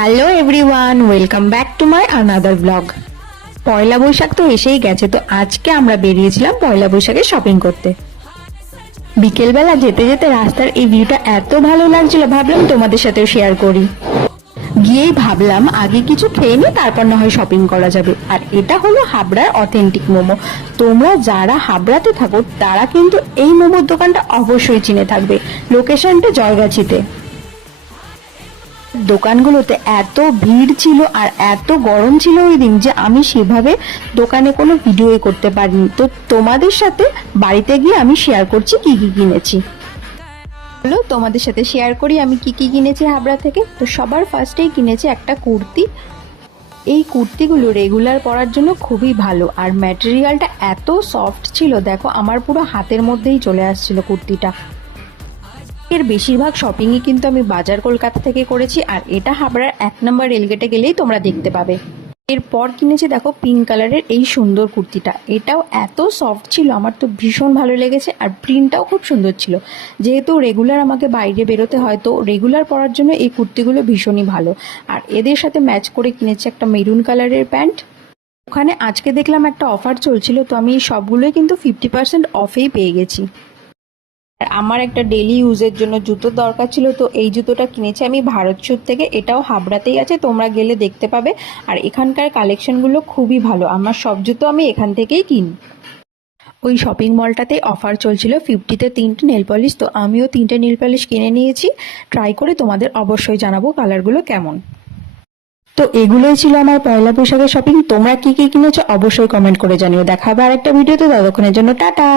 Hello everyone, welcome back to my another blog. Poila Boishakh তো এসেই গেছে, তো আজকে আমরা বেরিয়েছিলাম পয়লা বৈশাখে শপিং করতে। বিকেলবেলা যেতে যেতে রাস্তার এই ভিউটা এত ভালো লাগছিল, ভাবলাম তোমাদের সাথেও শেয়ার করি। গিয়েই ভাবলাম আগে কিছু খেয়ে নি, তারপর না হয় শপিং করা যাবে। আর এটা হলো হাবড়ার অথেন্টিক মোমো। তোমরা যারা হাবড়াতে থাকো তারা কিন্তু এই মোমোর দোকানটা অবশ্যই চিনে থাকবে। লোকেশনটা জয়গাছিতে। দোকানগুলোতে এত ভিড় ছিল আর এত গরম ছিল ওই দিন যে আমি সেভাবে দোকানে কোনো ভিডিওই করতে পারিনি। তো তোমাদের সাথে বাড়িতে গিয়ে আমি শেয়ার করছি কি কি কিনেছি। হলো তোমাদের সাথে শেয়ার করি আমি কি কি কিনেছি হাবড়া থেকে। তো সবার ফার্স্টেই কিনেছি একটা কুর্তি। এই কুর্তিগুলো রেগুলার পরার জন্য খুবই ভালো, আর ম্যাটেরিয়ালটা এত সফট ছিল, দেখো আমার পুরো হাতের মধ্যেই চলে আসছিল কুর্তিটা। এর বেশিরভাগ শপিংই কিন্তু আমি বাজার কলকাতা থেকে করেছি, আর এটা হাবড়ার 1 নম্বর রেলগেটে গেলেই তোমরা দেখতে পাবে। এরপর কিনেছি দেখো পিঙ্ক কালারের এই সুন্দর কুর্তিটা। এটাও এত সফট ছিল, আমার তো ভীষণ ভালো লেগেছে, আর প্রিন্টটাও খুব সুন্দর ছিল। যেহেতু রেগুলার আমাকে বাইরে বেরোতে হয়, তো রেগুলার পরার জন্য এই কুর্তিগুলো ভীষণই ভালো। আর এদের সাথে ম্যাচ করে কিনেছি একটা মেরুন কালারের প্যান্ট। ওখানে আজকে দেখলাম একটা অফার চলছিল, তো আমি সবগুলোই কিন্তু 50% অফেই পেয়ে গেছি। আর আমার একটা ডেলি ইউজের জন্য জুতোর দরকার ছিল, তো এই জুতোটা কিনেছি আমি ভারত স্যুট থেকে। এটাও হাবড়াতেই আছে, তোমরা গেলে দেখতে পাবে। আর এখানকার কালেকশনগুলো খুবই ভালো, আমার সব জুতো আমি এখান থেকেই কিনি। ওই শপিং মলটাতেই অফার চলছিল, 50-তে 3টে নেল পলিশ। তো আমিও 3টে নেল পলিশ কিনে নিয়েছি। ট্রাই করে তোমাদের অবশ্যই জানাবো কালারগুলো কেমন। তো এগুলোই ছিল আমার পয়লা বৈশাখের শপিং। তোমরা কি কি কিনেছো অবশ্যই কমেন্ট করে জানিও। দেখা হবে আরেকটা ভিডিওতে, ততক্ষণের জন্য টাটা।